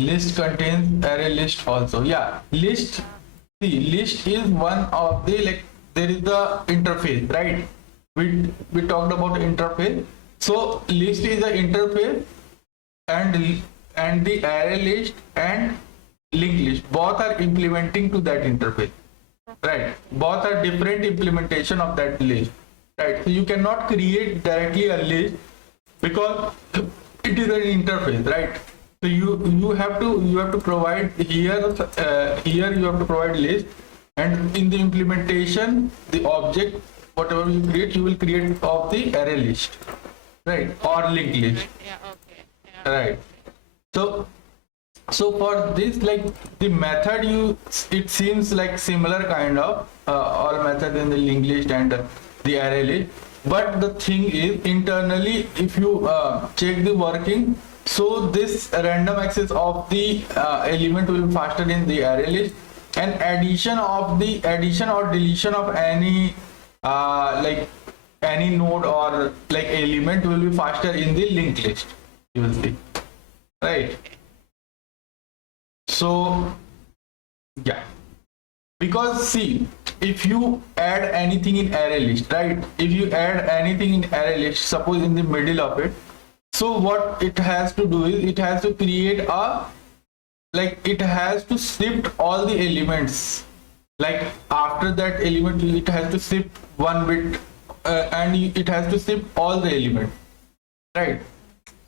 list contains array list also. Yeah, list, see, list is one of the, like, there is the interface, right? We talked about interface. So list is the interface, and the array list and linked list both are implementing to that interface, right? Both are different implementation of that list, right? So you cannot create directly a list because it is an interface, right? So you have to provide here, here you have to provide list, and in the implementation the object whatever you create, you will create of the array list, right, or linked list. Yeah, okay. Yeah. Right. So for this, like, the method, it seems like similar kind of all methods in the linked list and the array list. But the thing is, internally, if you check the working, so this random access of the element will be faster in the array list, and addition or deletion of any like any node or like element will be faster in the linked list, you will see, right? So yeah, because see, if you add anything in array list, right, if you add anything in array list, suppose in the middle of it, so what it has to do is it has to create a, like, it has to shift all the elements, like after that element it has to shift one bit, and it has to shift all the elements, right?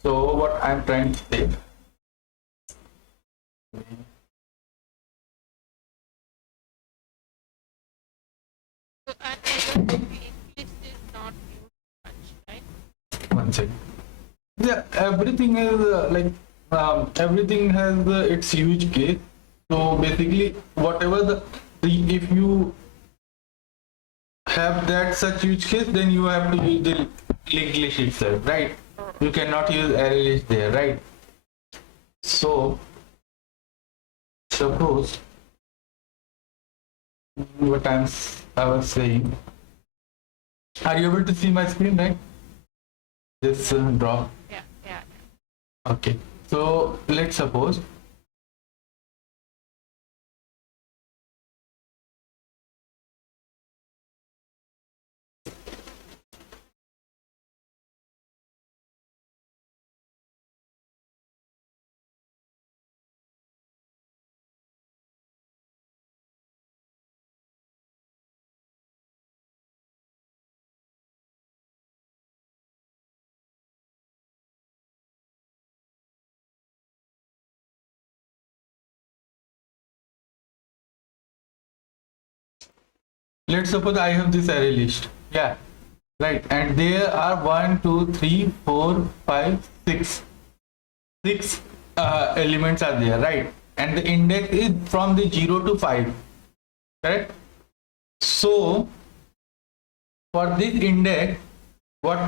So what I'm trying to say, So, and the linked list is not used much, right? one second. Yeah, everything is everything has its use case. So basically, whatever the if you have that such use case, then you have to use the linked list itself, right? You cannot use array list there, right? So suppose what I was saying. Are you able to see my screen, right? This drop. Yeah, yeah. Okay. So let's suppose I have this array list. Yeah, right. And there are 1, 2, 3, 4, 5, 6. 6 elements are there, right? And the index is from the 0 to 5, correct? So for this index, what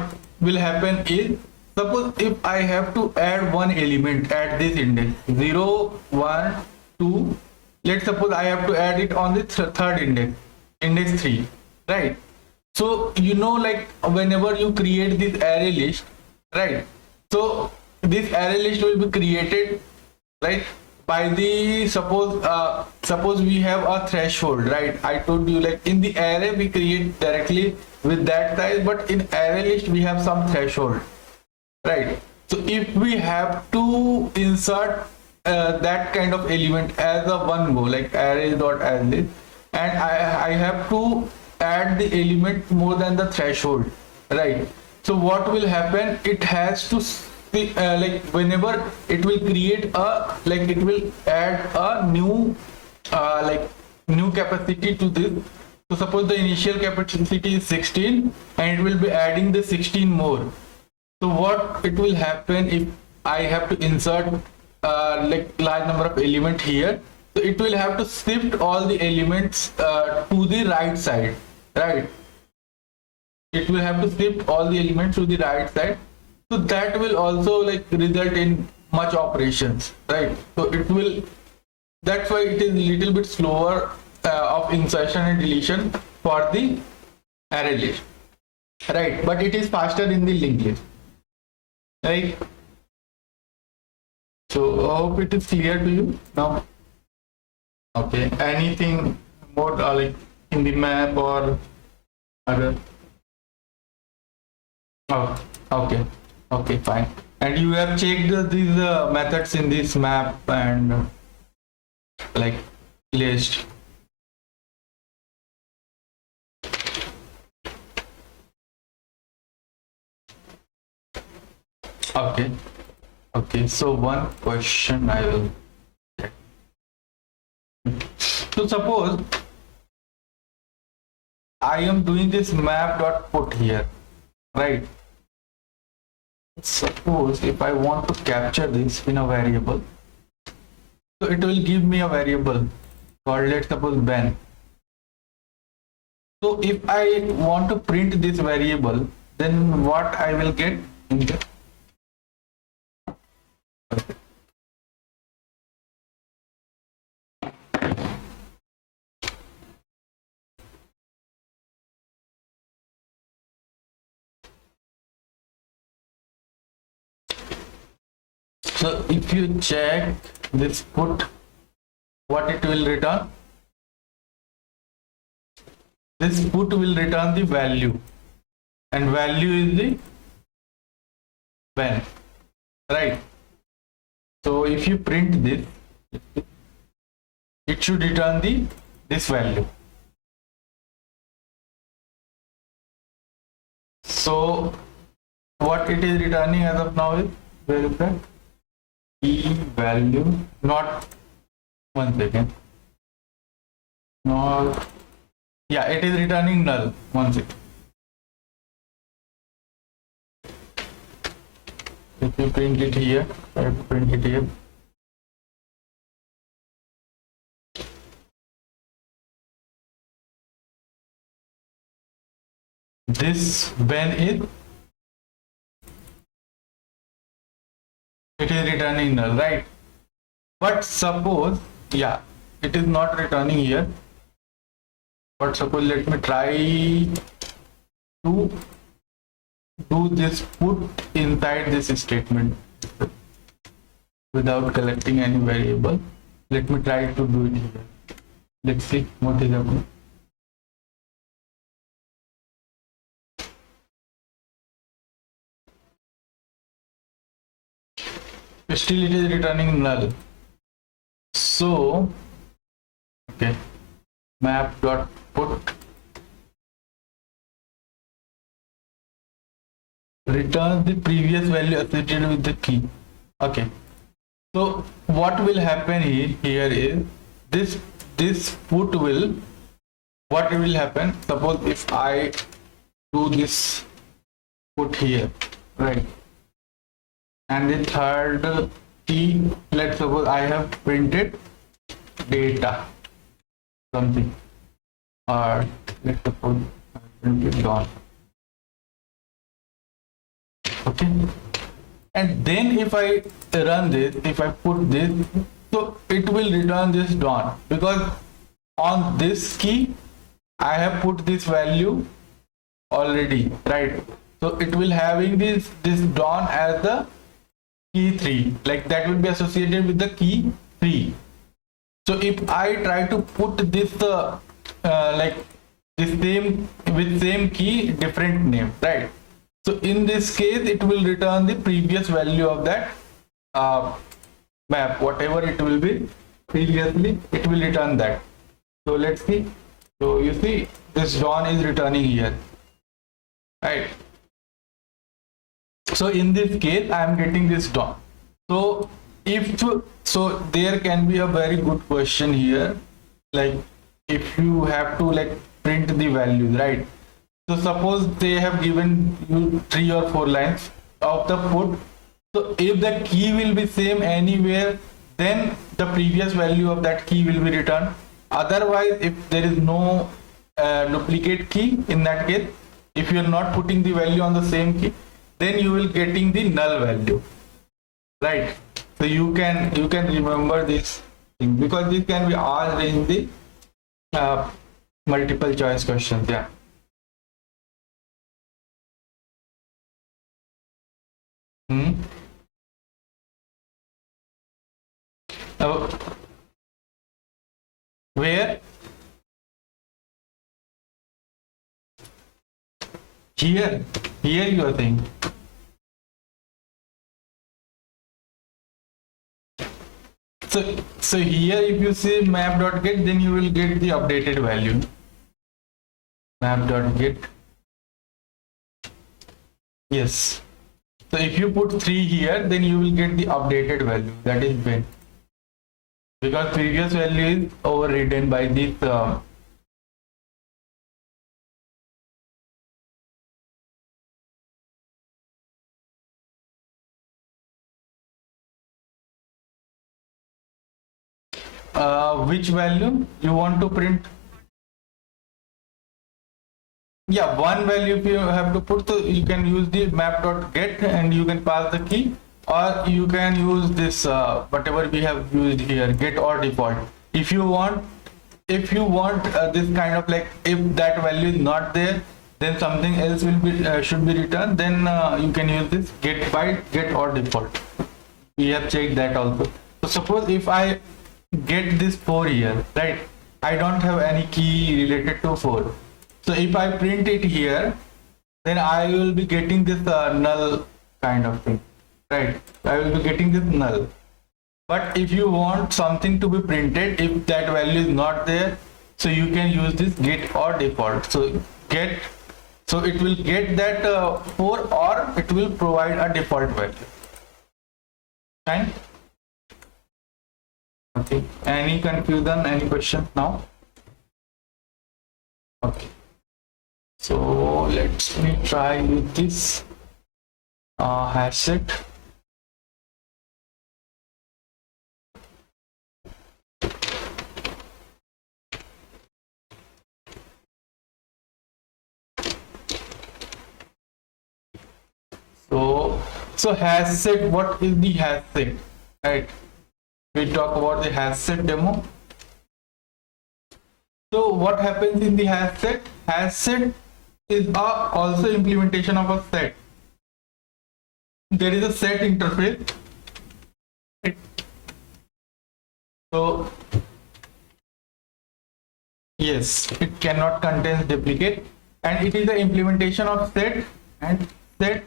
will happen is, suppose if I have to add one element at this index 0, 1, 2, let's suppose I have to add it on the third index, index 3, right? So like whenever you create this array list, right, so this array list will be created, right, by the suppose we have a threshold, right? I told you, like, in the array we create directly with that size, but in array list we have some threshold, right? So if we have to insert that kind of element as a one go, like array.addList, and I have to add the element more than the threshold, right? So what will happen, it has to like whenever it will create a, like, it will add a new like new capacity to this. So suppose the initial capacity is 16 and it will be adding the 16 more. So what it will happen if I have to insert like large number of element here, so it will have to shift all the elements to the right side, right? It will have to shift all the elements to the right side. So that will also like result in much operations, right? So it will, that's why it is a little bit slower of insertion and deletion for the array list, right? But it is faster in the linked list, right? So I hope it is clear to you now. Okay, anything more like in the map or other? Oh, okay, okay, fine. And you have checked these methods in this map and like list. Okay, okay. So one question I will. So suppose I am doing this map dot put here, right? Suppose if I want to capture this in a variable, so it will give me a variable called, let's suppose, Ben. So if I want to print this variable, then what I will get in the so if you check this put, what it will return? This put will return the value, and value is the Ben, right? So if you print this, it should return the this value. So what it is returning as of now is, where is that? E value, not, one second, not, yeah, it is returning null. One second. If you print it here, I have to print it here. This when it is returning null, right? But suppose, yeah, it is not returning here. But suppose, let me try to do this put inside this statement without collecting any variable. Let me try to do it here. Let's see what is happening. Still it is returning null. So okay, map dot put returns the previous value associated with the key. Okay, so what will happen here is this put will, what will happen, suppose if I do this put here, right, and the third key, let's suppose I have printed data something, or let's suppose I printed Dawn. Okay, and then if I run this, if I put this, so it will return this Dawn, because on this key I have put this value already, right? So it will having this Dawn as the key 3, like that will be associated with the key 3. So if I try to put this like the same with same key, different name, right? So in this case it will return the previous value of that map, whatever it will be previously, it will return that. So let's see. So you see this Dawn is returning here, right? So in this case I am getting this Dawn. So if so, there can be a very good question here, like if you have to like print the values, right? So suppose they have given you 3 or 4 lines of the put. So if the key will be same anywhere, then the previous value of that key will be returned. Otherwise, if there is no duplicate key, in that case, if you are not putting the value on the same key, then you will getting the null value, right? So you can remember this thing, because this can be asked in the multiple choice questions. Yeah. uh, where here you are saying. So here if you say map.get, then you will get the updated value. Map.get. Yes. So if you put 3 here, then you will get the updated value. That is when. Because previous value is overridden by this which value you want to print. Yeah, one value if you have to put, so you can use the map.get and you can pass the key, or you can use this whatever we have used here, get or default. If you want this kind of like, if that value is not there, then something else will be should be returned, then you can use this get or default. We have checked that also. So suppose if I get this 4 here, right, I don't have any key related to 4. So if I print it here, then I will be getting this null kind of thing, right? I will be getting this null. But if you want something to be printed, if that value is not there, so you can use this get or default. So it will get that 4, or it will provide a default value. Fine. Okay. Any confusion? Any question now? Okay. So let me try with this HashSet. So HashSet, what is the HashSet? Right. We talk about the HashSet demo. So what happens in the HashSet? HashSet is also implementation of a set. There is a set interface. So yes, it cannot contain duplicate, and it is the implementation of set, and set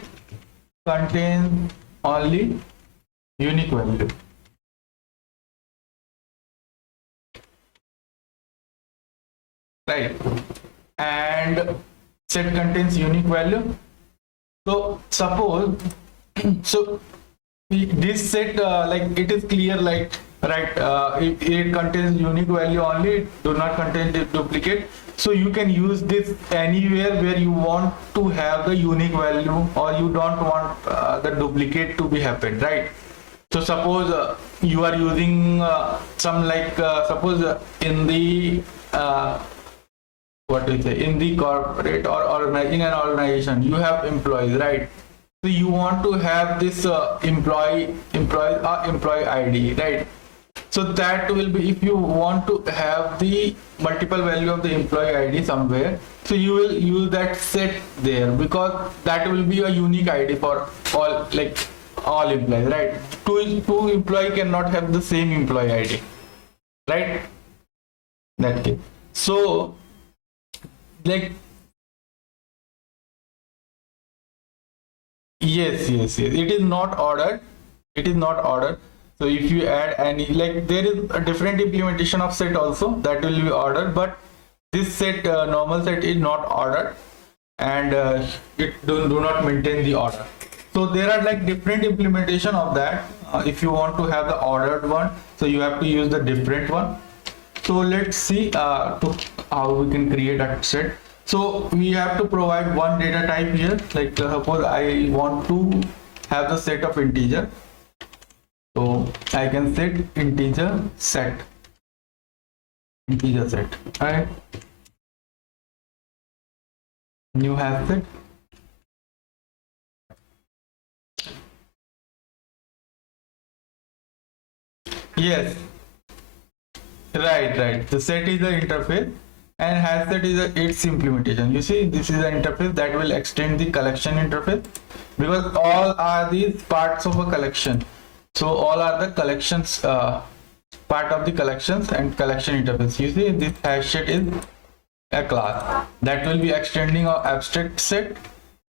contains only unique value. Right, and set contains unique value. So suppose so this set like it is clear, like right, it contains unique value only, it do not contain the duplicate. So you can use this anywhere where you want to have the unique value, or you don't want the duplicate to be happen, right? So suppose you are using some like suppose in the what do you say, in the corporate or in an organization you have employees, right? So you want to have this employee ID, right? So that will be, if you want to have the multiple value of the employee ID somewhere, so you will use that set there, because that will be a unique ID for all, like all employees, right? Two employee cannot have the same employee ID, right? That case. So like yes, it is not ordered, so if you add any, like there is a different implementation of set also that will be ordered, but this set normal set is not ordered, and it do not maintain the order. So there are like different implementation of that. If you want to have the ordered one, so you have to use the different one. So let's see how we can create a set. So we have to provide one data type here, like suppose I want to have the set of integer, so I can set integer set, right? New HashSet. Yes, right. The set is the interface, and HashSet is its implementation. You see, this is the interface that will extend the collection interface, because all are these parts of a collection. So all are the collections part of the collections and collection interface. You see this HashSet is a class that will be extending our abstract set,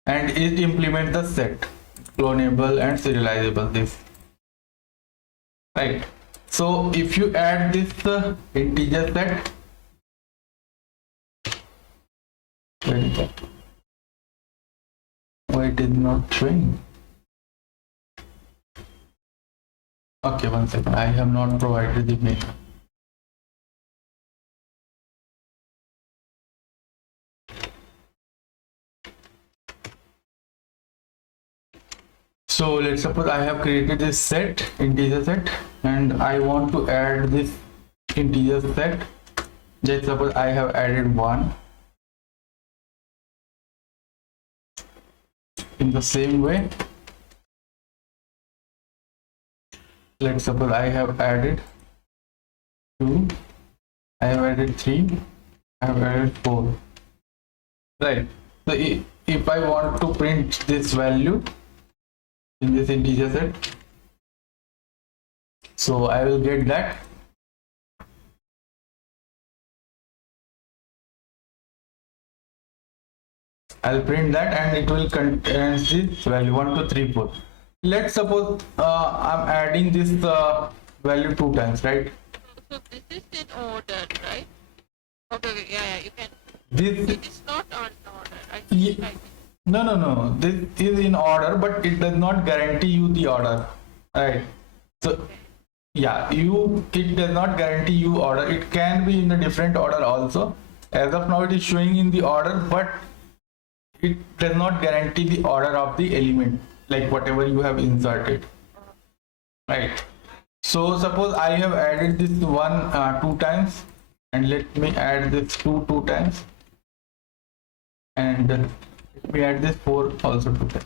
and it implements the set, clonable and serializable, this, right? So if you add this integer set, where is that? Why it is not showing? Okay, one second, I have not provided the main. So let's suppose I have created this set, integer set, and I want to add this integer set. Let's suppose I have added 1. In the same way, let's suppose I have added 2, I have added 3, I have added 4, right? So if I want to print this value in this integer set, so I will get that. I'll print that, and it will contain this value 1, 2, 3, 4. Let's suppose I'm adding this value 2 times, right? So this is in order, right? Okay, yeah, you can. This It is not on order. I Ye- think like no. This is in order, but it does not guarantee you the order, right? So yeah, it does not guarantee you order. It can be in a different order also. As of now, it is showing in the order, but it does not guarantee the order of the element, like whatever you have inserted, right? So suppose I have added this one 2 times, and let me add this 2 times, and let me add this 4 also 2 times.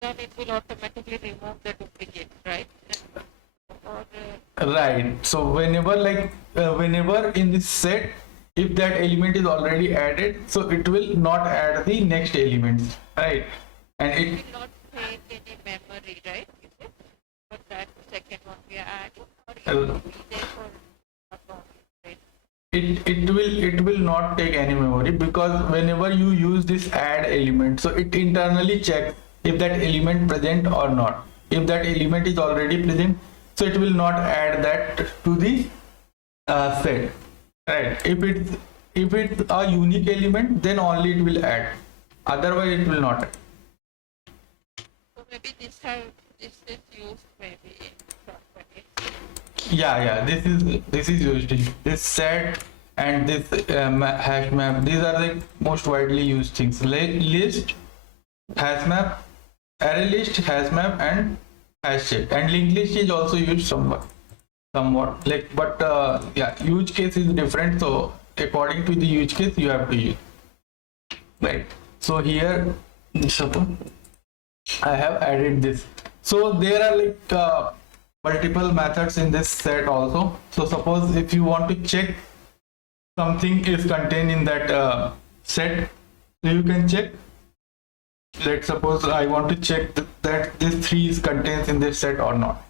then it will automatically remove the duplicate, right? Or Right. So whenever whenever in this set, if that element is already added, so it will not add the next elements, right? And it it will not take any memory, right? Is it? For that second one we are adding, or it Uh, will be there for not long, right? it will not take any memory, because whenever you use this add element, so it internally checks if that element present or not. If that element is already present, so it will not add that to the set, right? If it's a unique element, then only it will add, otherwise it will not. So maybe this is used maybe in property. Yeah, this is used in this set, and this hash map. These are the most widely used things. List, hash map, array list, hash map, and HashSet. And linked list is also used somewhat like, but yeah, use case is different, so according to the use case you have to use, right? So here, suppose I have added this, so there are like multiple methods in this set also. So suppose if you want to check something is contained in that set, so you can check. Let's suppose I want to check that this 3 is contains in this set or not.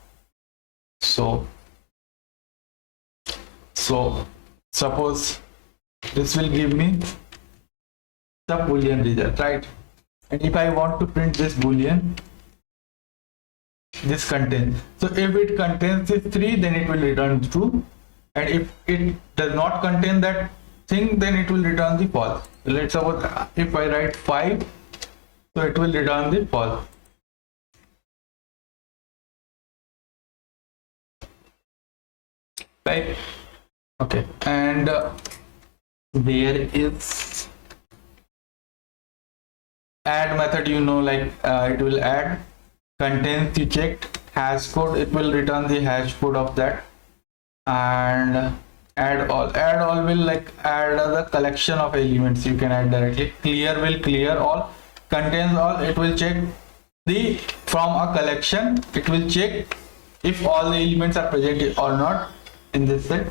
So suppose this will give me the boolean result, right? And if I want to print this boolean, this contains, so if it contains this 3, then it will return true, and if it does not contain that thing, then it will return the false. Let's suppose if I write 5, so it will return the false. Right? Okay. And there is add method, like it will add contents you checked, hash code, it will return the hash code of that, and add all will like add the collection of elements you can add directly. Clear will clear all, contains all, it will check the from a collection, it will check if all the elements are present or not in this set,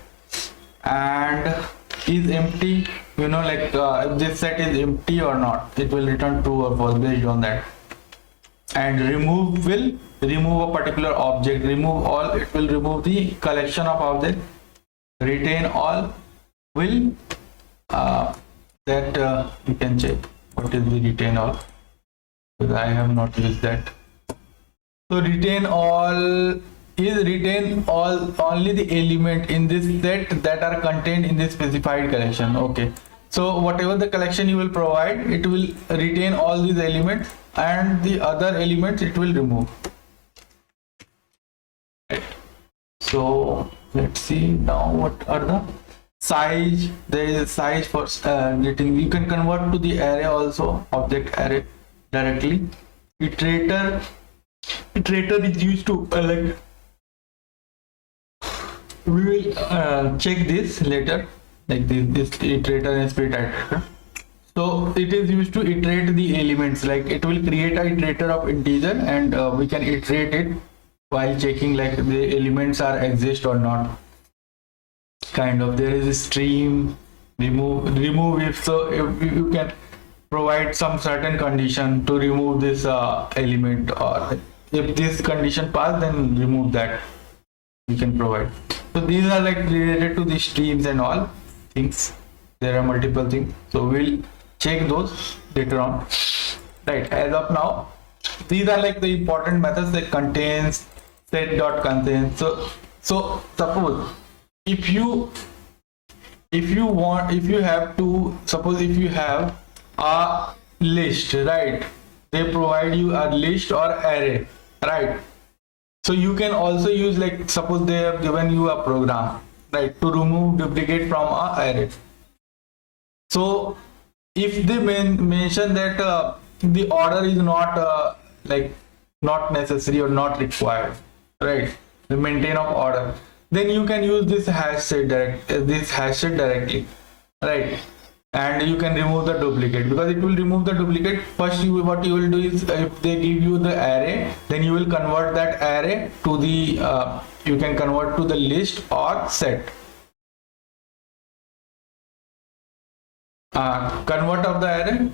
and is empty, if this set is empty or not, it will return true or false based on that. And remove will remove a particular object, remove all, it will remove the collection of objects. Retain all will you can check what is the retain all, because I have not used that. So retain all is retain all only the element in this set that are contained in the specified collection. Okay, so whatever the collection you will provide, it will retain all these elements, and the other elements it will remove. Right. So let's see now what are the size. There is a size for getting, you can convert to the array also, object array directly. Iterator is used to we will check this later, like this iterator and split iterator. So it is used to iterate the elements, like it will create a iterator of integer, and we can iterate it while checking like the elements are exist or not. Kind of, there is a stream, remove if so, if you can provide some certain condition to remove this element, or if this condition pass, then remove that, you can provide. So these are like related to the streams and all things. There are multiple things, so we'll check those later on. Right, as of now, these are like the important methods, that contains, set.contains. So suppose if you have to, suppose if you have a list, right, they provide you a list or array, right? So you can also use, like suppose they have given you a program, right, to remove duplicate from a array. So if they mention that the order is not like not necessary or not required, right, the maintain of order, then you can use this HashSet directly, right, and you can remove the duplicate, because it will remove the duplicate. First, what you will do is, if they give you the array, then you will convert that array to the you can convert to the list or set. Convert of the array.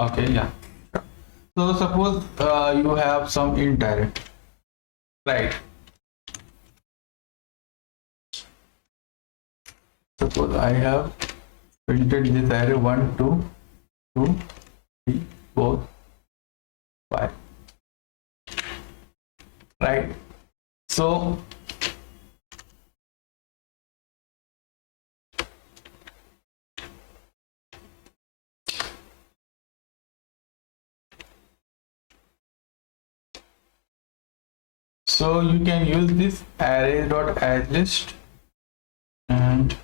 Okay, yeah. So suppose you have some int array, right? Suppose I have printed this array 1 2 2 3 4 5, right? So you can use this array.addList, and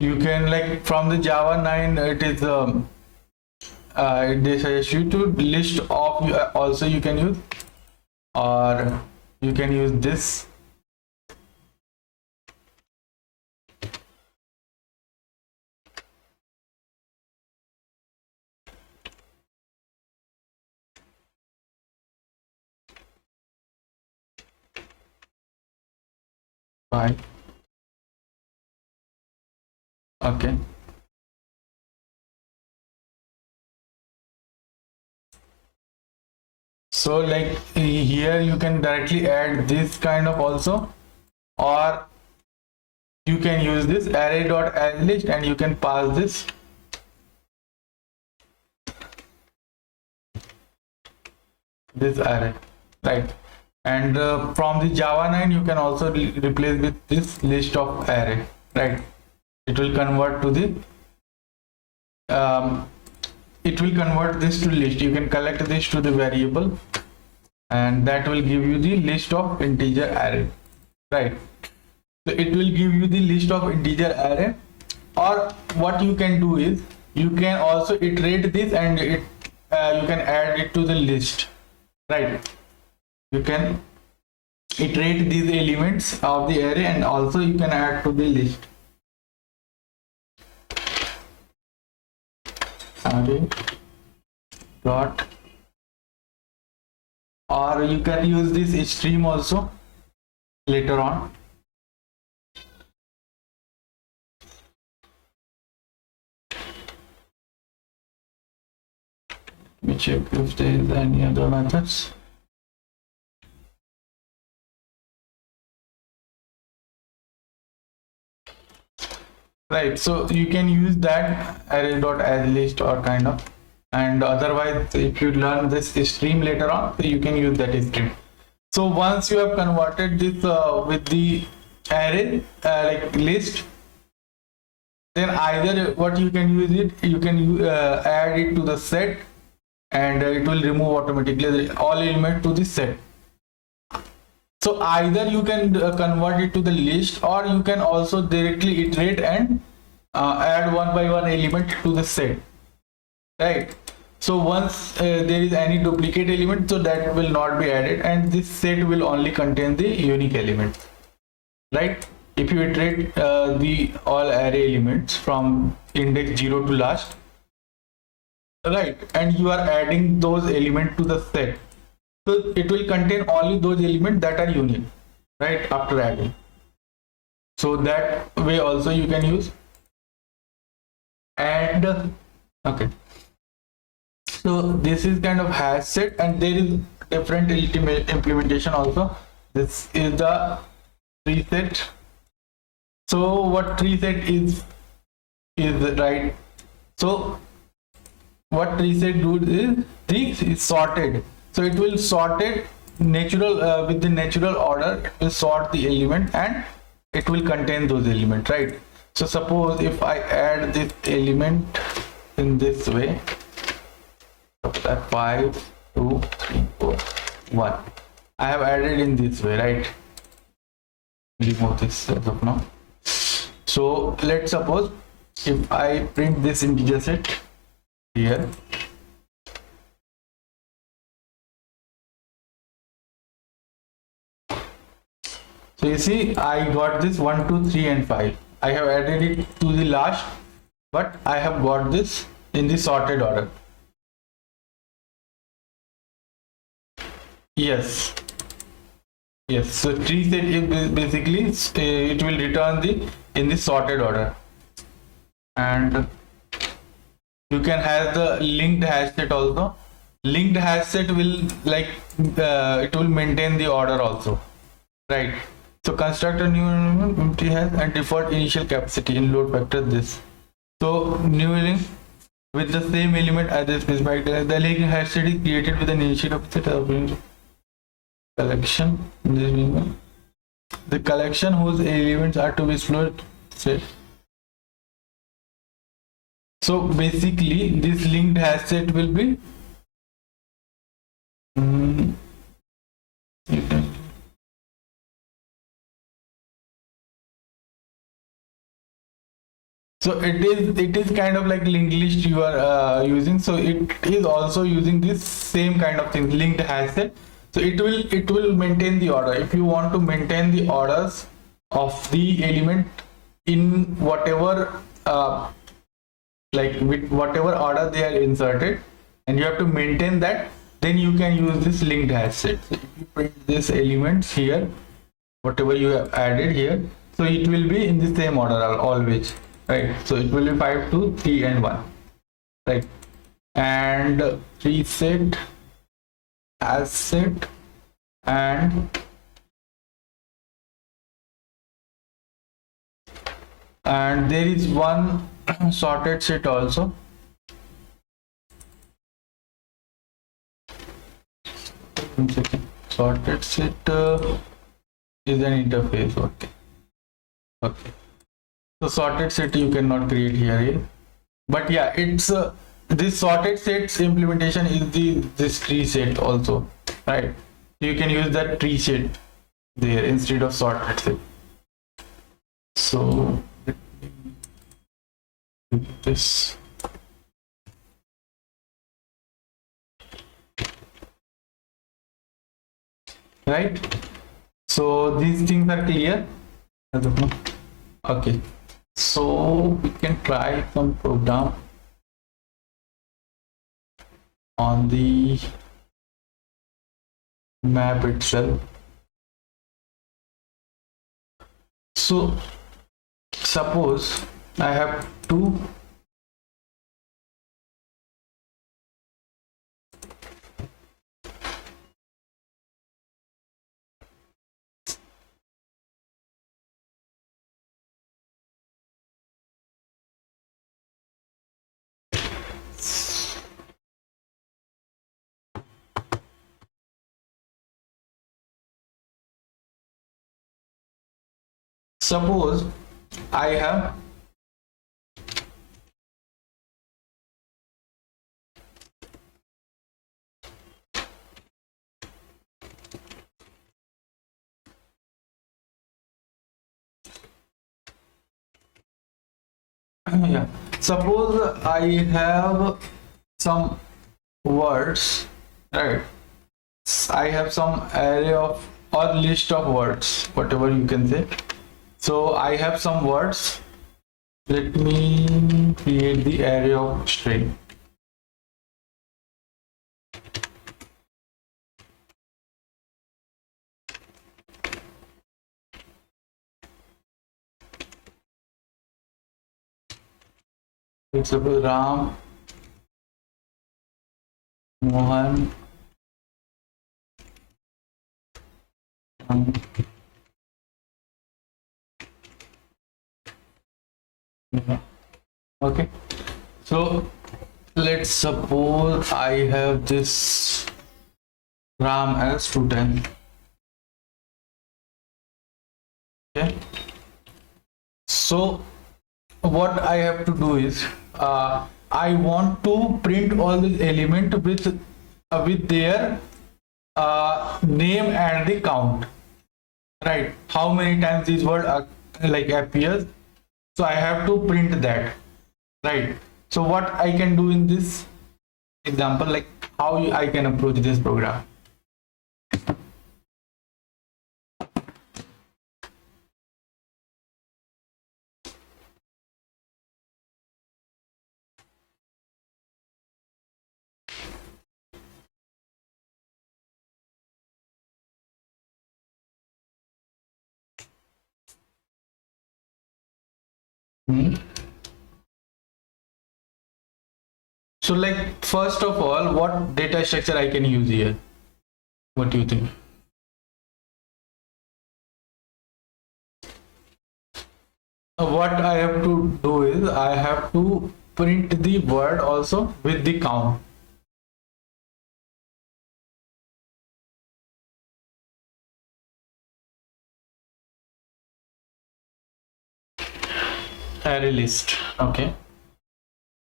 you can, like from the Java 9, it is they suggest you to list of also you can use, or you can use this. Bye. Okay. So like here you can directly add this kind of also, or you can use this array.addList, and you can pass this array, right? And from the Java 9 you can also replace with this list of array, right? It will convert to the it will convert this to list. You can collect this to the variable, and that will give you the list of integer array, right? So it will give you the list of integer array. Or what you can do is, you can also iterate this, and it you can add it to the list, right? You can iterate these elements of the array, and also you can add to the list. Array dot, or you can use this stream also later on. Let me check if there is any other methods. Right, so you can use that ArrayList or kind of, and otherwise if you learn this stream later on, so you can use that stream. So once you have converted this with the array like list, then either what you can use it, you can add it to the set, and it will remove automatically all element to the set. So either you can convert it to the list, or you can also directly iterate and add one by one element to the set, right? So once there is any duplicate element, so that will not be added, and this set will only contain the unique elements, right? If you iterate the all array elements from index 0 to last, right, and you are adding those elements to the set, so it will contain only those elements that are unique, right, after adding. So that way also you can use. And okay, so this is kind of HashSet, and there is different implementation also. This is the tree set. So what tree set is right. So what tree set do is this is sorted. So it will sort it natural with the natural order. It will sort the element and it will contain those elements, right? So suppose if I add this element in this way, 5 2 3 4 1, I have added in this way, right? Remove this as of now. So let's suppose if I print this integer set here, so you see I got this 1 2 3 and 5. I have added it to the last, but I have got this in the sorted order. Yes, so tree set is basically it will return the in the sorted order, and you can have the linked hash set also. Linked hash set will like it will maintain the order also, right? So construct a new empty hash and default initial capacity in load factor this. So new link with the same element as the specified. The linked hash set is created with an initial capacity of collection. The collection whose elements are to be explored set. So basically this linked hash set will be so it is kind of like linked list you are using. So it is also using this same kind of thing, linked hash set. So it will maintain the order. If you want to maintain the orders of the element in whatever like with whatever order they are inserted, and you have to maintain that, then you can use this linked hash set. So if you print this elements here, whatever you have added here, so it will be in the same order always, right? So it will be 5 2 3 and 1, right? And tree set, hash set, and there is one sorted set also. One second. Sorted set is an interface. Okay. So sorted set you cannot create here, but yeah, it's this sorted sets implementation is this tree set also, right? You can use that tree set there instead of sorted set. So let me do this. Right, so these things are clear. Okay, so we can try some program on the map itself. So suppose I have two suppose I have yeah, suppose I have some words, right? I have some array of or list of words, whatever you can say. So I have some words. Let me create the array of string. Let's suppose Ram, Mohan, okay. So let's suppose I have this Ram as student. Okay. So what I have to do is I want to print all these element with their name and the count, right? How many times this word like appears. So I have to print that, right? So what I can do in this example, like how I can approach this program. So like first of all, what data structure I can use here? What do you think? What I have to do is I have to print the word also with the count. Array list. Okay.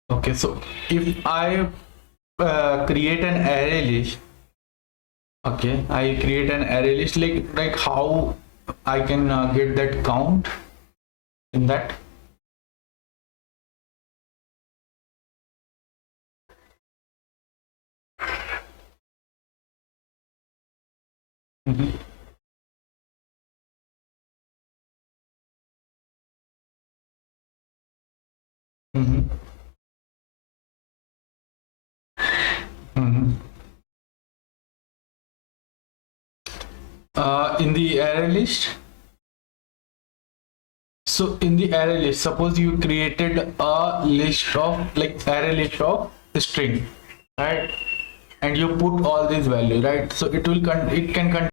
Okay. So if I create an array list, okay, I create an array list, like how I can get that count in that. Mhm. Mhm. Mhm. In the array list. So in the array list, suppose you created a list of like array list of string, right? And you put all these value, right? So it can contain